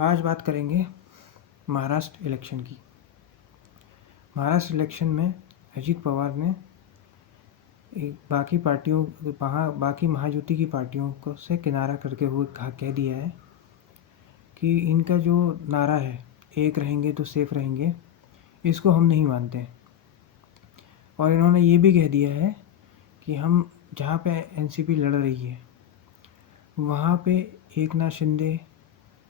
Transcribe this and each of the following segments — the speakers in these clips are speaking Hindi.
आज बात करेंगे महाराष्ट्र इलेक्शन की। महाराष्ट्र इलेक्शन में अजीत पवार ने बाकी महायुति की पार्टियों को से किनारा करके हुए कह दिया है कि इनका जो नारा है एक रहेंगे तो सेफ रहेंगे, इसको हम नहीं मानते। और इन्होंने ये भी कह दिया है कि हम जहाँ पे एनसीपी लड़ रही है वहाँ पे एकनाथ शिंदे,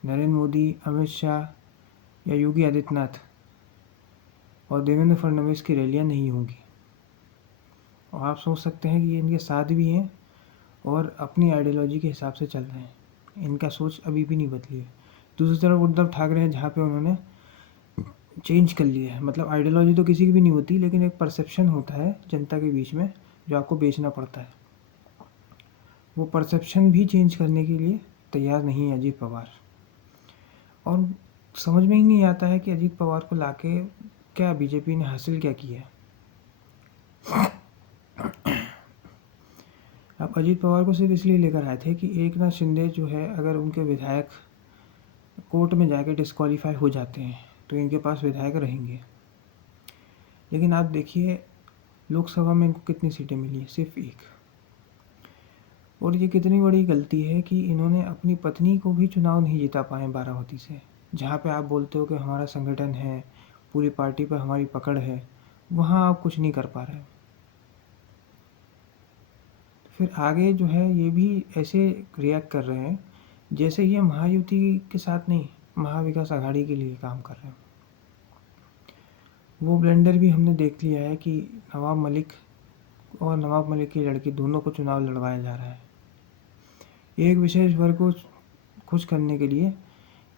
नरेंद्र मोदी, अमित शाह या योगी आदित्यनाथ और देवेंद्र फडणवीस की रैलियाँ नहीं होंगी। और आप सोच सकते हैं कि ये इनके साथ भी हैं और अपनी आइडियोलॉजी के हिसाब से चल रहे हैं, इनका सोच अभी भी नहीं बदली है। दूसरी तरफ उद्धव ठाकरे हैं जहाँ पे उन्होंने चेंज कर लिया है। मतलब आइडियोलॉजी तो किसी की भी नहीं होती, लेकिन एक परसेप्शन होता है जनता के बीच में जो आपको बेचना पड़ता है। वो परसेप्शन भी चेंज करने के लिए तैयार नहीं है अजीत पवार। और समझ में ही नहीं आता है कि अजीत पवार को लाके क्या बीजेपी ने हासिल क्या किया है। अब अजीत पवार को सिर्फ इसलिए लेकर आए थे कि एकनाथ शिंदे जो है, अगर उनके विधायक कोर्ट में जाके डिस्क्वालीफाई हो जाते हैं तो इनके पास विधायक रहेंगे। लेकिन आप देखिए लोकसभा में इनको कितनी सीटें मिली है, सिर्फ एक। और ये कितनी बड़ी गलती है कि इन्होंने अपनी पत्नी को भी चुनाव नहीं जिता पाए बारामती से, जहाँ पे आप बोलते हो कि हमारा संगठन है, पूरी पार्टी पर हमारी पकड़ है, वहाँ आप कुछ नहीं कर पा रहे हो। फिर आगे जो है ये भी ऐसे रिएक्ट कर रहे हैं जैसे ये महायुति के साथ नहीं, महाविकास आघाड़ी के लिए काम कर रहे हैं। वो ब्लेंडर भी हमने देख लिया है कि नवाब मलिक और नवाब मलिक की लड़की दोनों को चुनाव लड़वाया जा रहा है। एक विशेष वर्ग को खुश करने के लिए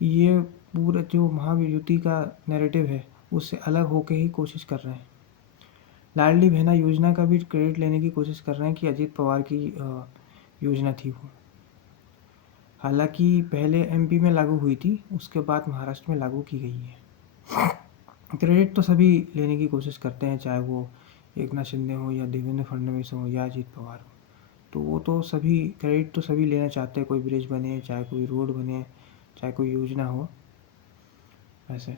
ये पूरा जो महायुति का नैरेटिव है उससे अलग होकर ही कोशिश कर रहे हैं। लाडली बहना योजना का भी क्रेडिट लेने की कोशिश कर रहे हैं कि अजीत पवार की योजना थी वो। हालांकि पहले एमपी में लागू हुई थी, उसके बाद महाराष्ट्र में लागू की गई है। क्रेडिट तो सभी लेने की कोशिश करते हैं, चाहे वो एकनाथ शिंदे हो या देवेंद्र फडणवीस हो या अजीत पवार हो। तो वो तो सभी क्रेडिट तो सभी लेना चाहते हैं, कोई ब्रिज बने, चाहे कोई रोड बने, चाहे कोई योजना हो ऐसे।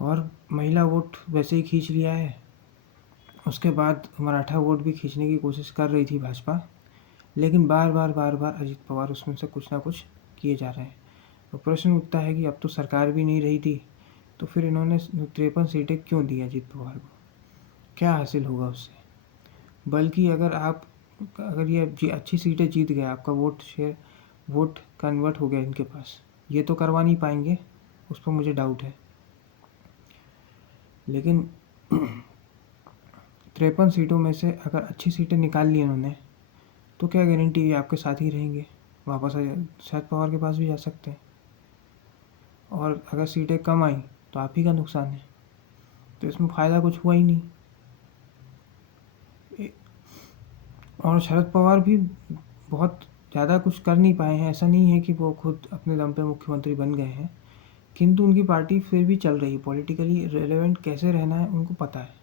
और महिला वोट वैसे ही खींच लिया है। उसके बाद मराठा वोट भी खींचने की कोशिश कर रही थी भाजपा, लेकिन बार बार अजीत पवार उसमें से कुछ ना कुछ किए जा रहे हैं। तो प्रश्न उठता है कि अब तो सरकार भी नहीं रही थी, तो फिर इन्होंने 53 सीटें क्यों दी अजीत पवार को? क्या हासिल होगा उससे? बल्कि अगर ये अच्छी सीटें जीत गए, आपका वोट कन्वर्ट हो गया इनके पास, ये तो करवा नहीं पाएंगे, उस पर मुझे डाउट है। लेकिन 53 सीटों में से अगर अच्छी सीटें निकाल ली इन्होंने तो क्या गारंटी है आपके साथ ही रहेंगे, वापस शरद पवार के पास भी जा सकते हैं। और अगर सीटें कम आई तो आप ही का नुकसान है, तो इसमें फ़ायदा कुछ हुआ ही नहीं। और शरद पवार भी बहुत ज़्यादा कुछ कर नहीं पाए हैं। ऐसा नहीं है कि वो खुद अपने दम पे मुख्यमंत्री बन गए हैं, किंतु उनकी पार्टी फिर भी चल रही है। पॉलिटिकली रेलेवेंट कैसे रहना है उनको पता है।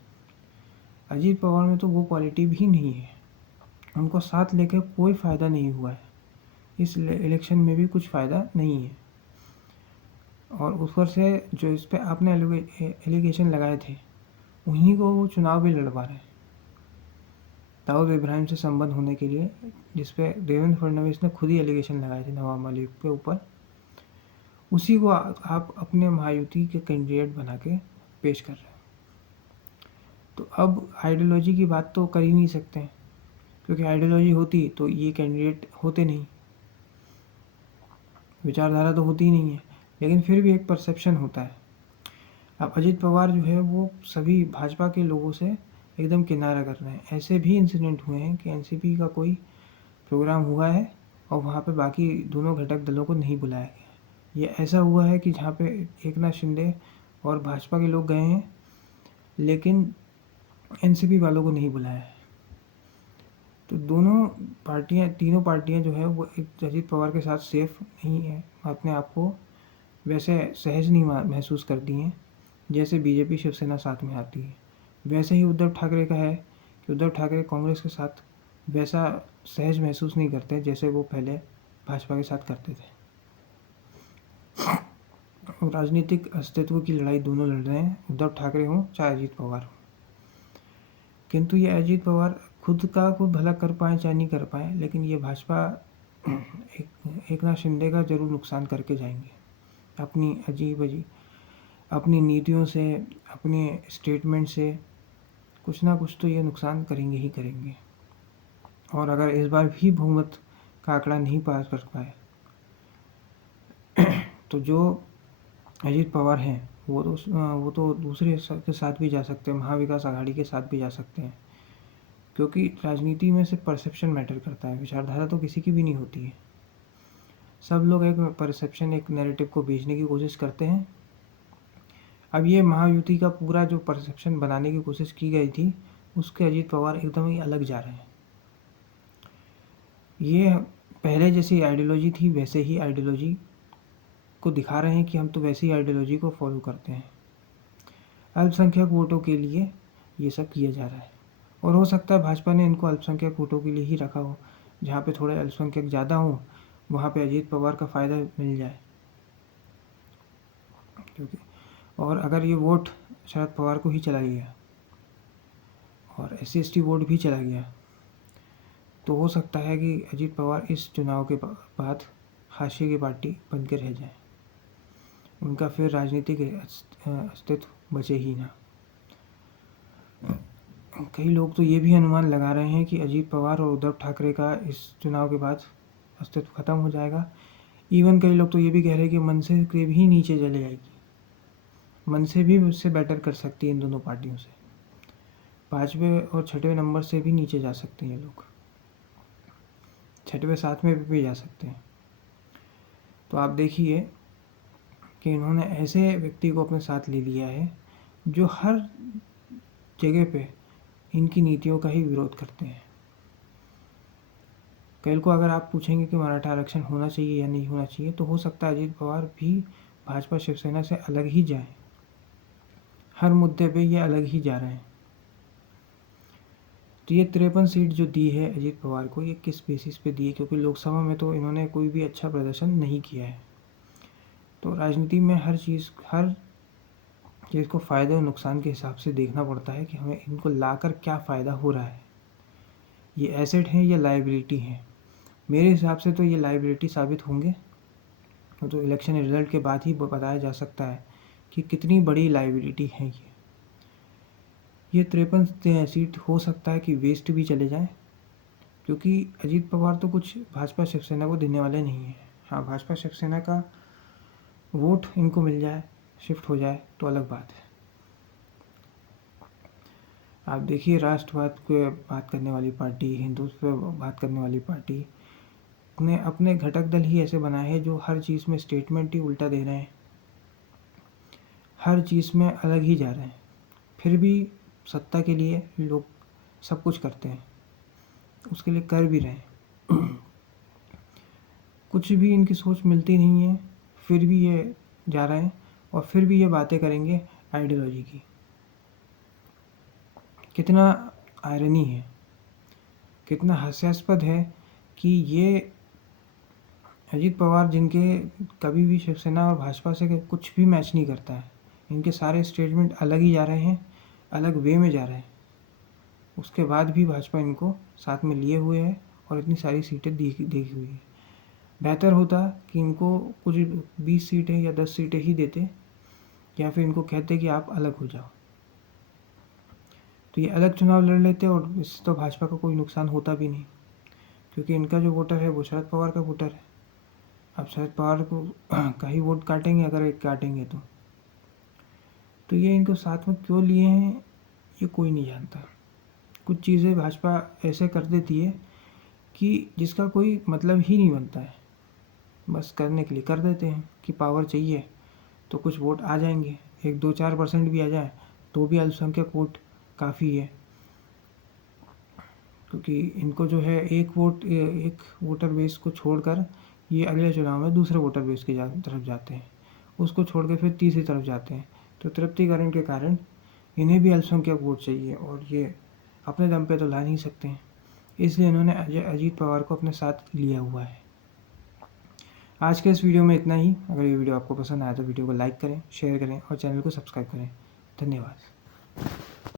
अजीत पवार में तो वो क्वालिटी भी नहीं है, उनको साथ लेकर कोई फ़ायदा नहीं हुआ है। इस इलेक्शन में भी कुछ फ़ायदा नहीं है। और ऊपर से जो इस पर आपने एलिगेशन लगाए थे, उन्हीं को वो चुनाव भी लड़वा रहे हैं दाऊद इब्राहिम से संबंध होने के लिए, जिसपे देवेंद्र फडणवीस ने खुद ही एलिगेशन लगाए थे नवाब मलिक के ऊपर। उसी को आप अपने महायुति के कैंडिडेट बना के पेश कर रहे हैं। तो अब आइडियोलॉजी की बात तो कर ही नहीं सकते हैं, क्योंकि आइडियोलॉजी होती तो ये कैंडिडेट होते नहीं, विचारधारा तो होती ही नहीं है। लेकिन फिर भी एक परसेप्शन होता है। अब अजीत पवार जो है वो सभी भाजपा के लोगों से एकदम किनारा कर रहे हैं। ऐसे भी इंसिडेंट हुए हैं कि एनसीपी का कोई प्रोग्राम हुआ है और वहाँ पे बाकी दोनों घटक दलों को नहीं बुलाया गया। ये ऐसा हुआ है कि जहाँ पे एकनाथ शिंदे और भाजपा के लोग गए हैं, लेकिन एनसीपी वालों को नहीं बुलाया है। तो तीनों पार्टियाँ जो है वो एक अजीत पवार के साथ सेफ नहीं है, अपने आप को वैसे सहज नहीं महसूस करती हैं जैसे बीजेपी शिवसेना साथ में आती है। वैसे ही उद्धव ठाकरे का है कि उद्धव ठाकरे कांग्रेस के साथ वैसा सहज महसूस नहीं करते जैसे वो पहले भाजपा के साथ करते थे। राजनीतिक अस्तित्व की लड़ाई दोनों लड़ रहे हैं, उद्धव ठाकरे हों चाहे अजीत पवार हो। किंतु ये अजीत पवार खुद का कोई भला कर पाए चाहे नहीं कर पाए, लेकिन ये भाजपा एकनाथ शिंदे का जरूर नुकसान करके जाएंगे। अपनी अपनी नीतियों से, अपने स्टेटमेंट से कुछ ना कुछ तो ये नुकसान करेंगे ही करेंगे। और अगर इस बार भी बहुमत का आंकड़ा नहीं पार कर पाए तो जो अजीत पवार हैं वो तो दूसरे के साथ भी जा सकते हैं, महाविकास आघाड़ी के साथ भी जा सकते हैं, क्योंकि राजनीति में सिर्फ परसेप्शन मैटर करता है, विचारधारा तो किसी की भी नहीं होती है। सब लोग एक परसेप्शन, एक नैरेटिव को बेचने की कोशिश करते हैं। अब ये महायुति का पूरा जो परसेप्शन बनाने की कोशिश की गई थी, उसके अजीत पवार एकदम ही अलग जा रहे हैं। ये पहले जैसी आइडियोलॉजी थी वैसे ही आइडियोलॉजी को दिखा रहे हैं कि हम तो वैसी आइडियोलॉजी को फॉलो करते हैं। अल्पसंख्यक वोटों के लिए ये सब किया जा रहा है, और हो सकता है भाजपा ने इनको अल्पसंख्यक वोटों के लिए ही रखा हो। जहाँ पे थोड़े अल्पसंख्यक ज़्यादा हों वहाँ पे अजीत पवार का फ़ायदा मिल जाए, क्योंकि और अगर ये वोट शरद पवार को ही चला गया और SC/ST वोट भी चला गया तो हो सकता है कि अजीत पवार इस चुनाव के बाद हाशिए की पार्टी बन के रह जाए, उनका फिर राजनीतिक अस्तित्व बचे ही ना। कई लोग तो ये भी अनुमान लगा रहे हैं कि अजीत पवार और उद्धव ठाकरे का इस चुनाव के बाद अस्तित्व खत्म हो जाएगा। इवन कई लोग तो ये भी कह रहे हैं कि मनसे के भी नीचे चले जाएगी, मनसे भी उससे बेटर कर सकती है इन दोनों पार्टियों से, 5वें और 6वें नंबर से भी नीचे जा सकते हैं ये लोग, 6वें 7वें भी जा सकते हैं। तो आप देखिए कि इन्होंने ऐसे व्यक्ति को अपने साथ ले लिया है जो हर जगह पे इनकी नीतियों का ही विरोध करते हैं। कल को अगर आप पूछेंगे कि मराठा आरक्षण होना चाहिए या नहीं होना चाहिए, तो हो सकता है अजीत पवार भी भाजपा शिवसेना से अलग ही जाए, हर मुद्दे पे ये अलग ही जा रहे हैं। तो ये 53 सीट जो दी है अजीत पवार को, ये किस बेसिस पे दी है? क्योंकि लोकसभा में तो इन्होंने कोई भी अच्छा प्रदर्शन नहीं किया है। तो राजनीति में हर चीज़ को फ़ायदे और नुकसान के हिसाब से देखना पड़ता है कि हमें इनको लाकर क्या फ़ायदा हो रहा है, ये एसेट हैं या लायबिलिटी हैं। मेरे हिसाब से तो ये लायबिलिटी साबित होंगे, तो इलेक्शन रिजल्ट के बाद ही बताया जा सकता है कि कितनी बड़ी लायबिलिटी है ये 53 सीट हो सकता है कि वेस्ट भी चले जाएं, क्योंकि अजीत पवार तो कुछ भाजपा शिवसेना को देने वाले नहीं हैं। हाँ, भाजपा शिवसेना का वोट इनको मिल जाए, शिफ्ट हो जाए तो अलग बात है। आप देखिए, राष्ट्रवाद पे बात करने वाली पार्टी, हिंदुत्व पे बात करने वाली पार्टी ने अपने घटक दल ही ऐसे बनाए हैं जो हर चीज़ में स्टेटमेंट ही उल्टा दे रहे हैं, हर चीज़ में अलग ही जा रहे हैं, फिर भी सत्ता के लिए लोग सब कुछ करते हैं, उसके लिए कर भी रहे हैं। कुछ भी इनकी सोच मिलती नहीं है, फिर भी ये जा रहे हैं और फिर भी ये बातें करेंगे आइडियोलॉजी की। कितना आयरनी है, कितना हास्यास्पद है कि ये अजीत पवार, जिनके कभी भी शिवसेना और भाजपा से कुछ भी मैच नहीं करता है, इनके सारे स्टेटमेंट अलग ही जा रहे हैं, अलग वे में जा रहे हैं, उसके बाद भी भाजपा इनको साथ में लिए हुए है और इतनी सारी सीटें दी हुई है। बेहतर होता कि इनको कुछ 20 सीटें या 10 सीटें ही देते, या फिर इनको कहते कि आप अलग हो जाओ, तो ये अलग चुनाव लड़ लेते और इससे तो भाजपा का कोई नुकसान होता भी नहीं, क्योंकि इनका जो वोटर है वो शरद पवार का वोटर है। अब शरद पवार को का ही वोट काटेंगे, अगर एक काटेंगे तो ये इनको साथ में क्यों लिए हैं ये कोई नहीं जानता। कुछ चीज़ें भाजपा ऐसे कर देती है कि जिसका कोई मतलब ही नहीं बनता है, बस करने के लिए कर देते हैं कि पावर चाहिए तो कुछ वोट आ जाएंगे, 1-2-4% भी आ जाए तो भी अल्पसंख्यक वोट काफ़ी है, क्योंकि इनको जो है एक वोटर बेस को छोड़कर ये अगले चुनाव में दूसरे वोटर बेस के तरफ जाते हैं, उसको छोड़ के फिर तीसरी तरफ जाते हैं। तो तृप्तिकरण के कारण इन्हें भी अल्पसंख्यक वोट चाहिए और ये अपने दम पे तो ला नहीं सकते हैं, इसलिए इन्होंने अजीत पवार को अपने साथ लिया हुआ है। आज के इस वीडियो में इतना ही। अगर ये वीडियो आपको पसंद आया तो वीडियो को लाइक करें, शेयर करें और चैनल को सब्सक्राइब करें। धन्यवाद।